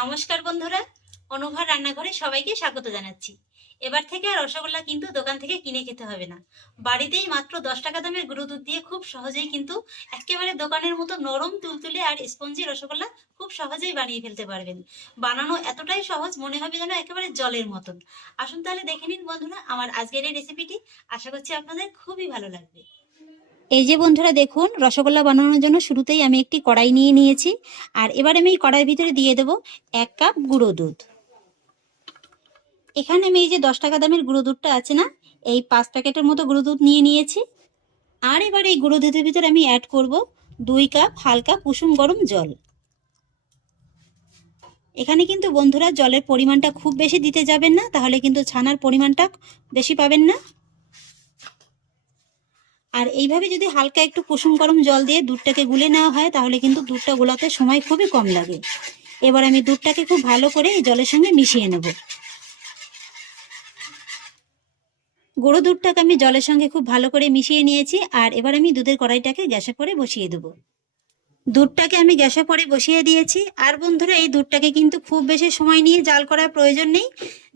নমস্কার বন্ধুরা অনুভব রান্নাঘরে সবাইকে স্বাগত জানাচ্ছি। এবার থেকে আর রসগোল্লা কিন্তু দোকান থেকে কিনে খেতে হবে না। বাড়িতেই মাত্র দশ টাকা দামের গুঁড়ো দুধ দিয়ে খুব সহজেই কিন্তু একেবারে দোকানের মতো নরম তুলতুলে আর স্পঞ্জি রসগোল্লা খুব সহজেই বানিয়ে ফেলতে পারবেন। বানানো এতটাই সহজ, মনে হবে যেন একেবারে জলের মতন। আসুন তাহলে দেখে নিন বন্ধুরা, আমার আজকের এই রেসিপিটি আশা করছি আপনাদের খুবই ভালো লাগবে। এই যে বন্ধুরা দেখুন, রসগোল্লা বানানোর জন্য শুরুতেই আমি একটি কড়াই নিয়ে নিয়েছি। আর এবার আমি এই কড়াইয়ের ভিতরে দিয়ে দেবো এক কাপ গুঁড়ো দুধ। এখানে আমি এই যে দশ টাকা দামের গুঁড়ো দুধটা আছে না, এই পাঁচ প্যাকেটের মতো গুঁড়ো দুধ নিয়ে নিয়েছি। আর এবার এই গুঁড়ো দুধের ভিতরে আমি অ্যাড করব দুই কাপ হালকা কুসুম গরম জল। এখানে কিন্তু বন্ধুরা জলের পরিমাণটা খুব বেশি দিতে যাবেন না, তাহলে কিন্তু ছানার পরিমাণটা বেশি পাবেন না। আর এইভাবে যদি হালকা একটু কুসুম গরম জল দিয়ে দুধটাকে গুলে নেওয়া হয়, তাহলে কিন্তু দুধটা গোলাতে সময় খুবই কম লাগে। এবার আমি দুধটাকে খুব ভালো করে এই জলের সঙ্গে মিশিয়ে নেব। গুঁড়ো দুধটাকে আমি জলের সঙ্গে খুব ভালো করে মিশিয়ে নিয়েছি, আর এবার আমি দুধের কড়াইটাকে গ্যাসে পরে বসিয়ে দেবো। দুধটাকে আমি গ্যাসে পরে বসিয়ে দিয়েছি। আর বন্ধুরা, এই দুধটাকে কিন্তু খুব বেশি সময় নিয়ে জাল করার প্রয়োজন নেই।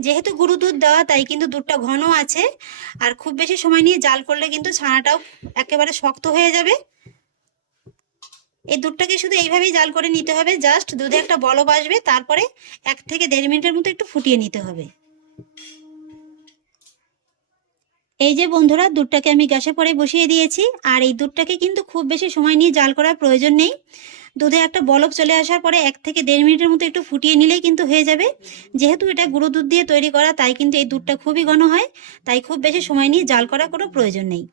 যেহেতু গুঁড়ো দুধ দেওয়া, তাই কিন্তু দুধটা ঘন আছে। আর খুব বেশি সময় নিয়ে জাল করলে কিন্তু ছানাটাও একেবারে শক্ত হয়ে যাবে। এই দুধটাকে শুধু এইভাবেই জাল করে নিতে হবে। জাস্ট দুধে একটা বলব আসবে, তারপরে এক থেকে দেড় মিনিটের মতো একটু ফুটিয়ে নিতে হবে। এই যে বন্ধুরা, দুধটাকে আমি গ্যাসে পরে বসিয়ে দিয়েছি, আর এই দুধটাকে কিন্তু খুব বেশি সময় নিয়ে জাল করার প্রয়োজন নেই। দুধে একটা বলক চলে আসার পরে এক থেকে দেড় মিনিটের মতো একটু ফুটিয়ে নিলেই কিন্তু হয়ে যাবে। যেহেতু এটা গুঁড়ো দুধ দিয়ে তৈরি করা, তাই কিন্তু এই দুধটা খুবই ঘন হয়, তাই খুব বেশি সময় নিয়ে জাল করার কোনো প্রয়োজন নেই।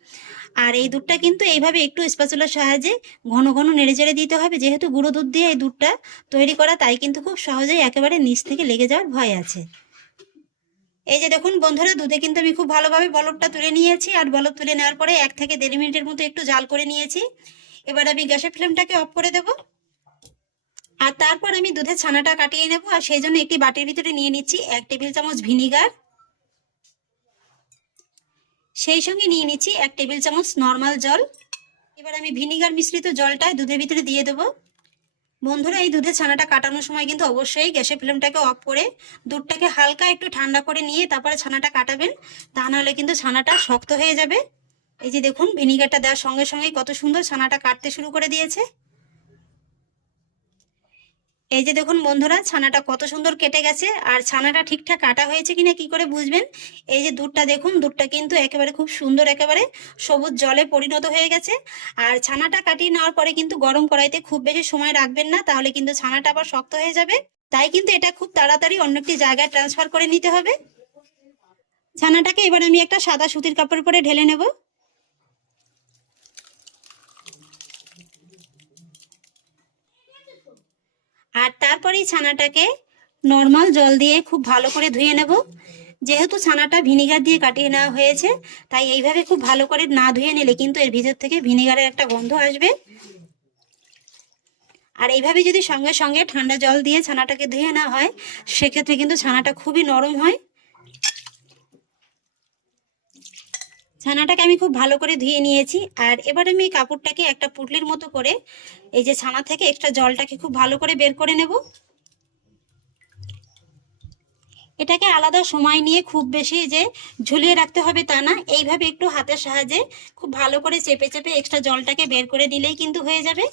আর এই দুধটা কিন্তু এইভাবে একটু স্প্যাচুলার সাহায্যে ঘন ঘন নেড়ে চেড়ে দিতে হবে। যেহেতু গুঁড়ো দুধ দিয়ে এই দুধটা তৈরি করা, তাই কিন্তু খুব সহজেই একেবারে নিচ থেকে লেগে যাওয়ার ভয় আছে। এই যে দেখুন বন্ধুরা, দুধে কিন্তু আমি খুব ভালোভাবে বলবটা তুলে নিয়েছি আর বলব তুলে নেওয়ার পরে এক থেকে দেড় মিনিটের মতো একটু জাল করে নিয়েছি। এবার আমি গ্যাসের ফ্লেমটাকে অফ করে দেব। আর তারপর আমি দুধের ছানাটা কাটিয়ে নেব আর সেই জন্য একটি বাটির ভিতরে নিয়ে নিচ্ছি এক টেবিল চামচ ভিনিগার। সেই সঙ্গে নিয়ে নিচ্ছি এক টেবিল চামচ নর্মাল জল। এবার আমি ভিনিগার মিশ্রিত জলটা দুধের ভিতরে দিয়ে দেবো। বন্ধুরা, এই দুধের ছানাটা কাটানোর সময় কিন্তু অবশ্যই গ্যাসের ফ্লেমটাকে অফ করে দুধটাকে হালকা একটু ঠান্ডা করে নিয়ে তারপরে ছানাটা কাটাবেন। তা নাহলে কিন্তু ছানাটা শক্ত হয়ে যাবে। এই যে দেখুন, ভিনিগারটা দেওয়ার সঙ্গে সঙ্গে কত সুন্দর ছানাটা কাটতে শুরু করে দিয়েছে। এই যে দেখুন বন্ধুরা, ছানাটা কত সুন্দর কেটে গেছে, আর ছানাটা ঠিকঠাক কাটা হয়েছে কিনা কি করে বুঝবেন? এই যে দুধটা দেখুন, দুধটা কিন্তু একেবারে খুব সুন্দর একেবারে সবুজ জলে পরিণত হয়ে গেছে, আর ছানাটা কাটিয়ে নেওয়ার পরে কিন্তু গরম কড়াইতে খুব বেশি সময় রাখবেন না, তাহলে কিন্তু ছানাটা আবার শক্ত হয়ে যাবে। তাই কিন্তু এটা খুব তাড়াতাড়ি অন্য একটি জায়গায় ট্রান্সফার করে নিতে হবে। ছানাটাকে এবার আমি একটা সাদা সুতির কাপড় পরে ঢেলে নেব। আর তারপরে ছানাটাকে নর্মাল জল দিয়ে খুব ভালো করে ধুয়ে নেব। যেহেতু ছানাটা ভিনিগার দিয়ে কাটিয়ে নেওয়া হয়েছে, তাই এইভাবে খুব ভালো করে না ধুয়ে নিলে কিন্তু এর ভিতর থেকে ভিনিগারের একটা গন্ধ আসবে। আর এইভাবে যদি সঙ্গে সঙ্গে ঠান্ডা জল দিয়ে ছানাটাকে ধুয়ে নেওয়া হয়, সেক্ষেত্রে কিন্তু ছানাটা খুবই নরম হয়। ছানাটাকে আমি খুব ভালো করে ধুয়ে নিয়েছি। আর এবার আমি এই কাপড়টাকে একটা পুটলির মতো করে এই যে ছানা থেকে এক্সট্রা জলটাকে খুব ভালো করে বের করে নেব। এটাকে আলাদা সময় নিয়ে খুব বেশি যে ঝুলিয়ে রাখতে হবে তা না, এইভাবে একটু হাতের সাহায্যে খুব ভালো করে চেপে চেপে এক্সট্রা জলটাকে বের করে দিলেই কিন্তু হয়ে যাবে।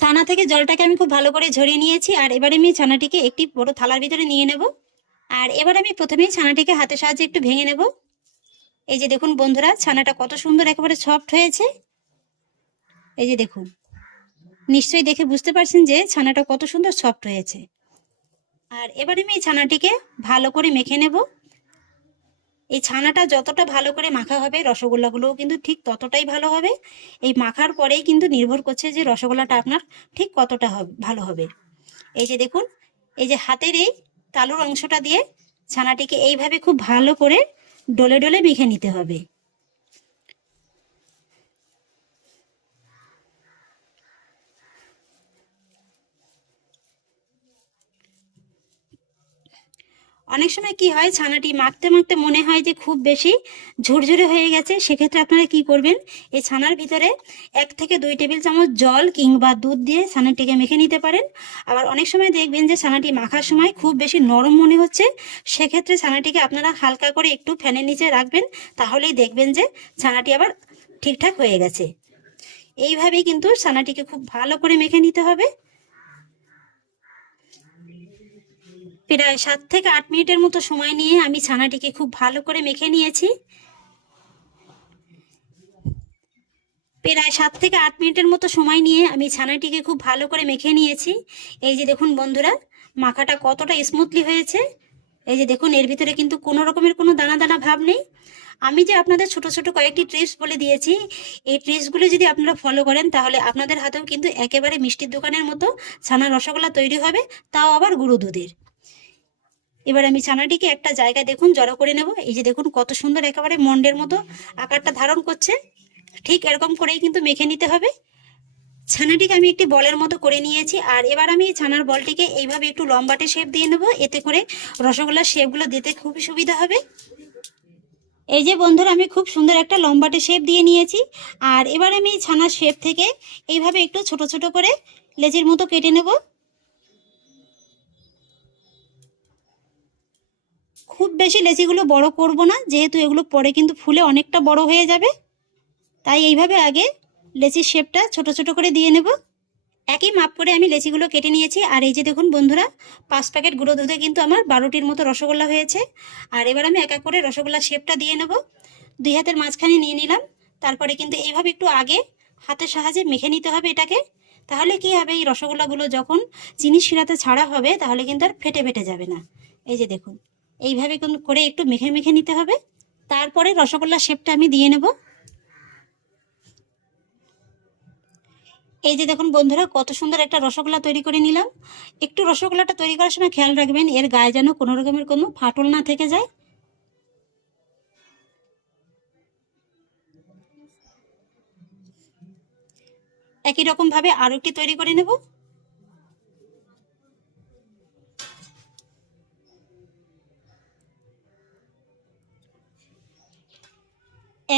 ছানা থেকে জলটাকে আমি খুব ভালো করে ঝরিয়ে নিয়েছি, আর এবারে আমি ছানাটিকে একটি বড় থালার ভিতরে নিয়ে নেব। আর এবার আমি প্রথমেই ছানাটিকে হাতের সাহায্যে একটু ভেঙে নেব। এই যে দেখুন বন্ধুরা, ছানাটা কত সুন্দর একেবারে সফট হয়েছে। এই যে দেখুন, নিশ্চয়ই দেখে বুঝতে পারছেন যে ছানাটা কত সুন্দর সফট হয়েছে। আর এবার আমি এই ছানাটিকে ভালো করে মেখে নেব। এই ছানাটা যতটা ভালো করে মাখা হবে রসগোল্লাগুলোও কিন্তু ঠিক ততটাই ভালো হবে। এই মাখার পরেই কিন্তু নির্ভর করছে যে রসগোল্লাটা আপনার ঠিক কতটা হবে, ভালো হবে। এই যে দেখুন, এই যে হাতের এই তালুর অংশটা দিয়ে ছানাটিকে এইভাবে খুব ভালো করে ডলে ডলে মেখে নিতে হবে। অনেক সময় কি হয়, ছানাটি মাখতে মাখতে মনে হয় যে খুব বেশি ঝুরঝুরে হয়ে গেছে। সেক্ষেত্রে আপনারা কি করবেন, এই ছানার ভিতরে এক থেকে দুই টেবিল চামচ জল কিংবা দুধ দিয়ে ছানাটিকে মেখে নিতে পারেন। আবার অনেক সময় দেখবেন যে ছানাটি মাখার সময় খুব বেশি নরম মনে হচ্ছে। সেক্ষেত্রে ছানাটিকে আপনারা হালকা করে একটু ফ্যানের নিচে রাখবেন, তাহলেই দেখবেন যে ছানাটি আবার ঠিকঠাক হয়ে গেছে। এইভাবেই কিন্তু ছানাটিকে খুব ভালো করে মেখে নিতে হবে। প্রায় সাত থেকে আট মিনিটের মতো সময় নিয়ে আমি ছানাটিকে খুব ভালো করে মেখে নিয়েছি। প্রায় সাত থেকে আট মিনিটের মতো সময় নিয়ে আমি ছানাটিকে খুব ভালো করে মেখে নিয়েছি। এই যে দেখুন বন্ধুরা, মাখাটা কতটা স্মুথলি হয়েছে। এই যে দেখুন, এর ভিতরে কিন্তু কোনো রকমের কোনো দানা দানা ভাব নেই। আমি যে আপনাদের ছোট ছোট কয়েকটি ট্রিপস বলে দিয়েছি, এই ট্রিপসগুলো যদি আপনারা ফলো করেন, তাহলে আপনাদের হাতেও কিন্তু একেবারে মিষ্টির দোকানের মতো ছানা রসগোল্লা তৈরি হবে, তাও আবার গুঁড়ো দুধের। এবার আমি ছানাটিকে একটা জায়গায় দেখুন, জড়ো করে নেব। এই যে দেখুন, কত সুন্দর একেবারে মন্ডের মতো আকারটা ধারণ করছে। ঠিক এরকম করেই কিন্তু মেখে নিতে হবে। ছানাটিকে আমি একটি বলের মতো করে নিয়েছি, আর এবার আমি ছানার বলটিকে এইভাবে একটু লম্বাটে শেপ দিয়ে নেব। এতে করে রসগোল্লার শেপগুলো দিতে খুবই সুবিধা হবে। এই যে বন্ধুরা, আমি খুব সুন্দর একটা লম্বাটে শেপ দিয়ে নিয়েছি। আর এবার আমি ছানার শেপ থেকে এইভাবে একটু ছোট ছোট করে লেচির মতো কেটে নেব। খুব বেশি লেচিগুলো বড় করব না, যেহেতু এগুলো পরে কিন্তু ফুলে অনেকটা বড় হয়ে যাবে। তাই এইভাবে আগে লেচির শেপটা ছোট ছোট করে দিয়ে নেব। একই মাপ করে আমি লেচিগুলো কেটে নিয়েছি। আর এই যে দেখুন বন্ধুরা, পাঁচ প্যাকেট গুঁড়ো দুধে কিন্তু আমার বারোটির মতো রসগোল্লা হয়েছে। আর এবার আমি এক এক করে রসগোল্লার শেপটা দিয়ে নেব। দুই হাতের মাঝখানে নিয়ে নিলাম। তারপরে কিন্তু এইভাবে একটু আগে হাতের সাহায্যে মেখে নিতে হবে এটাকে। তাহলে কি হবে, এই রসগোল্লাগুলো যখন চিনি শিরাতে ছাড়া হবে, তাহলে কিন্তু আর ফেটে ফেটে যাবে না। এই যে দেখুন। এইভাবে করে একটু মেখে মেখে নিতে হবে। তারপরে রসগোল্লা শেপটা আমি দিয়ে নেব। এই যে দেখুন বন্ধুরা, কত সুন্দর একটা রসগোল্লা তৈরি করে নিলাম। একটু রসগোল্লাটা তৈরি করার সময় খেয়াল রাখবেন, এর গায়ে যেন কোনো রকমের কোনো ফাটল না থেকে যায়। একই রকম ভাবে আরও একটি তৈরি করে নেব।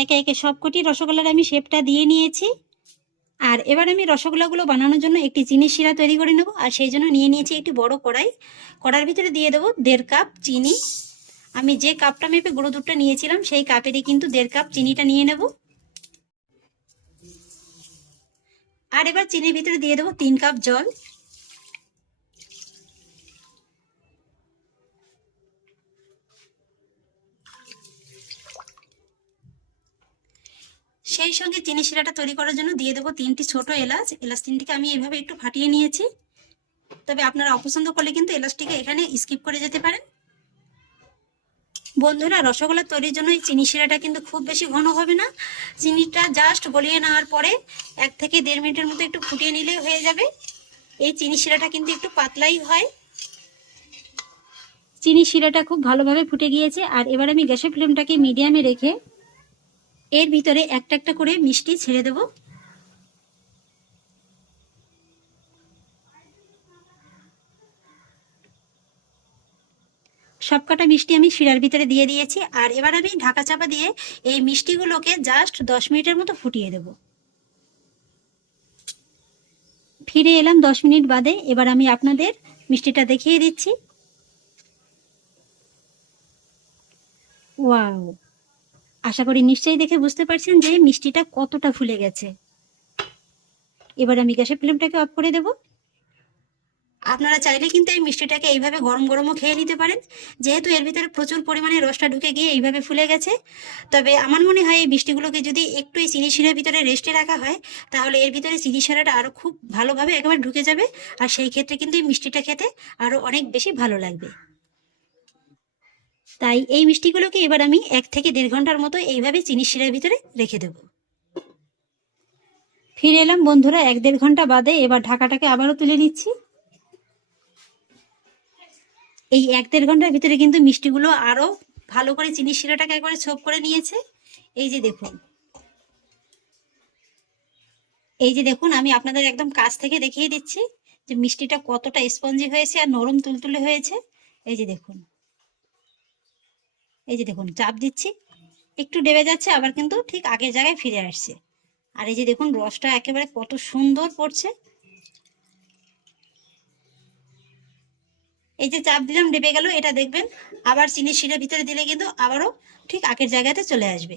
একে একে সবকটি রসগোল্লার আমি শেপটা দিয়ে নিয়েছি। আর এবার আমি রসগোল্লাগুলো বানানোর জন্য একটি চিনি শিরা তৈরি করে নেব। আর সেই জন্য নিয়ে নিয়েছি একটি বড় কড়াই। কড়ার ভিতরে দিয়ে দেবো দেড় কাপ চিনি। আমি যে কাপটা মেপে গুঁড়ো দুধটা নিয়েছিলাম, সেই কাপেরই কিন্তু দেড় কাপ চিনিটা নিয়ে নেব। আর এবার চিনির ভিতরে দিয়ে দেবো তিন কাপ জল। সেই সঙ্গে চিনি শিরাটা তৈরি করার জন্য দিয়ে দেবো তিনটি ছোট এলাচ। এলাচ তিনটিকে আমি এইভাবে একটু ফাটিয়ে নিয়েছি। তবে আপনারা অপছন্দ করলে কিন্তু এলাচটিকে এখানে স্কিপ করে যেতে পারেন। বন্ধুরা, রসগোল্লা তৈরির জন্য এই চিনি শিরাটা কিন্তু খুব বেশি ঘন হবে না। চিনিটা জাস্ট গলিয়ে নেওয়ার পরে এক থেকে দেড় মিনিটের মতো একটু ফুটিয়ে নিলেই হয়ে যাবে। এই চিনি শিরাটা কিন্তু একটু পাতলাই হয়। চিনি শিরাটা খুব ভালোভাবে ফুটে গিয়েছে। আর এবার আমি গ্যাসের ফ্লেমটাকে মিডিয়ামে রেখে এর ভিতরে একটা একটা করে মিষ্টি ছেড়ে দেব। সবকটা মিষ্টি আমি শিরার ভিতরে দিয়ে দিয়েছি, আর এবার আমি ঢাকা চাপা দিয়ে এই মিষ্টিগুলোকে জাস্ট দশ মিনিটের মতো ফুটিয়ে দেব। ফিরে এলাম দশ মিনিট বাদে, এবার আমি আপনাদের মিষ্টিটা দেখিয়ে দিচ্ছি। ওয়াও! আশা করি নিশ্চয়ই দেখে বুঝতে পারছেন যে মিষ্টিটা কতটা ফুলে গেছে। এবার আমি গ্যাসের ফ্লেমটাকে অফ করে দেব। আপনারা চাইলে কিন্তু এই মিষ্টিটাকে এইভাবে গরম গরমও খেয়ে নিতে পারেন। যেহেতু এর ভিতরে প্রচুর পরিমাণে রসটা ঢুকে গিয়ে এইভাবে ফুলে গেছে। তবে আমার মনে হয় এই মিষ্টিগুলোকে যদি একটু এই চিনি শিরার ভিতরে রেস্টে রাখা হয়, তাহলে এর ভিতরে চিনি শিরাটা আরও খুব ভালোভাবে একেবারে ঢুকে যাবে। আর সেই ক্ষেত্রে কিন্তু এই মিষ্টিটা খেতে আরও অনেক বেশি ভালো লাগবে। তাই এই মিষ্টিগুলোকে এবার আমি এক থেকে দেড় ঘণ্টার মতো এইভাবে চিনি শিরার ভিতরে রেখে দেব। ফিরে এলাম বন্ধুরা, এক দেড় ঘণ্টা বাদে এবার ঢাকাটাকে আবারও তুলে নিচ্ছি। এই এক দেড় ঘণ্টার ভিতরে কিন্তু মিষ্টিগুলো আরও ভালো করে চিনি শিরাটাকে একবারে ছোপ করে নিয়েছে। এই যে দেখুন, এই যে দেখুন, আমি আপনাদের একদম কাছ থেকে দেখিয়ে দিচ্ছি যে মিষ্টিটা কতটা স্পঞ্জি হয়েছে আর নরম তুলতুলে হয়েছে। এই যে দেখুন এই যে দেখুন, চাপ দিচ্ছি। একটু ডেবে যাচ্ছে, আবার কিন্তু ঠিক আগের জায়গায় ফিরে আসছে। আর এই যে দেখুন, রসটা একেবারে কত সুন্দর পড়ছে। এই যে চাপ দিলাম, ডেবে গেল, এটা দেখবেন, আবার চিনির শিরের ভিতরে দিলে কিন্তু আবারও ঠিক আগের জায়গাতে চলে আসবে।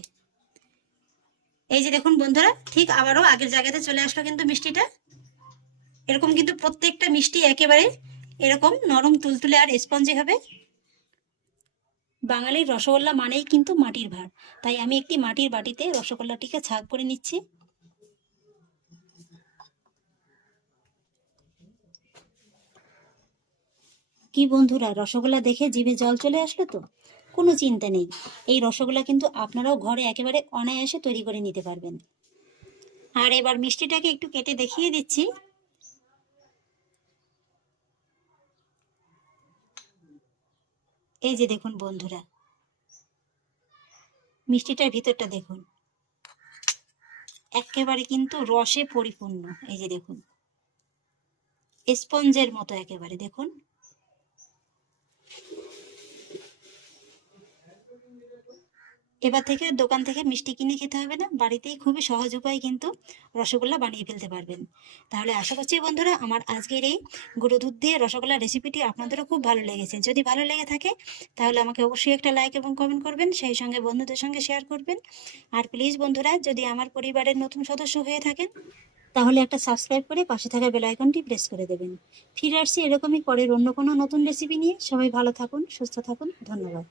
এই যে দেখুন বন্ধুরা, ঠিক আবারও আগের জায়গাতে চলে আসলো কিন্তু মিষ্টিটা। এরকম কিন্তু প্রত্যেকটা মিষ্টি একেবারে এরকম নরম তুলতুলে আর স্পঞ্জি হবে। বাঙালির রসগোল্লা মানেই কিন্তু মাটির ভার তাই আমি একটি মাটির বাটিতে রসগোল্লাটিকে ছাগ করে নিচ্ছি। কি বন্ধুরা, রসগোল্লা দেখে জিভে জল চলে আসলো তো? কোনো চিন্তা নেই। এই রসগোল্লা কিন্তু আপনারাও ঘরে একেবারে অনায়াসে তৈরি করে নিতে পারবেন। আর এবার মিষ্টিটাকে একটু কেটে দেখিয়ে দিচ্ছি। এই যে দেখুন বন্ধুরা, মিষ্টিটার ভিতরটা দেখুন, একেবারে কিন্তু রসে পরিপূর্ণ, এই যে দেখুন, স্পঞ্জের মতো একেবারে, দেখুন। এবার থেকে দোকান থেকে মিষ্টি কিনে খেতে হবে না। বাড়িতেই খুবই সহজ উপায়ে কিন্তু রসগোল্লা বানিয়ে ফেলতে পারবেন। তাহলে আশা করছি বন্ধুরা, আমার আজকের এই গুঁড়ো দুধ দিয়ে রসগোল্লা রেসিপিটি আপনাদেরও খুব ভালো লেগেছে। যদি ভালো লেগে থাকে, তাহলে আমাকে অবশ্যই একটা লাইক এবং কমেন্ট করবেন, সেই সঙ্গে বন্ধুদের সঙ্গে শেয়ার করবেন। আর প্লিজ বন্ধুরা, যদি আমার পরিবারের নতুন সদস্য হয়ে থাকেন, তাহলে একটা সাবস্ক্রাইব করে পাশে থাকা বেল আইকনটি প্রেস করে দেবেন। ফিরে আসছি এরকমই পরের অন্য কোনো নতুন রেসিপি নিয়ে। সবাই ভালো থাকুন, সুস্থ থাকুন। ধন্যবাদ।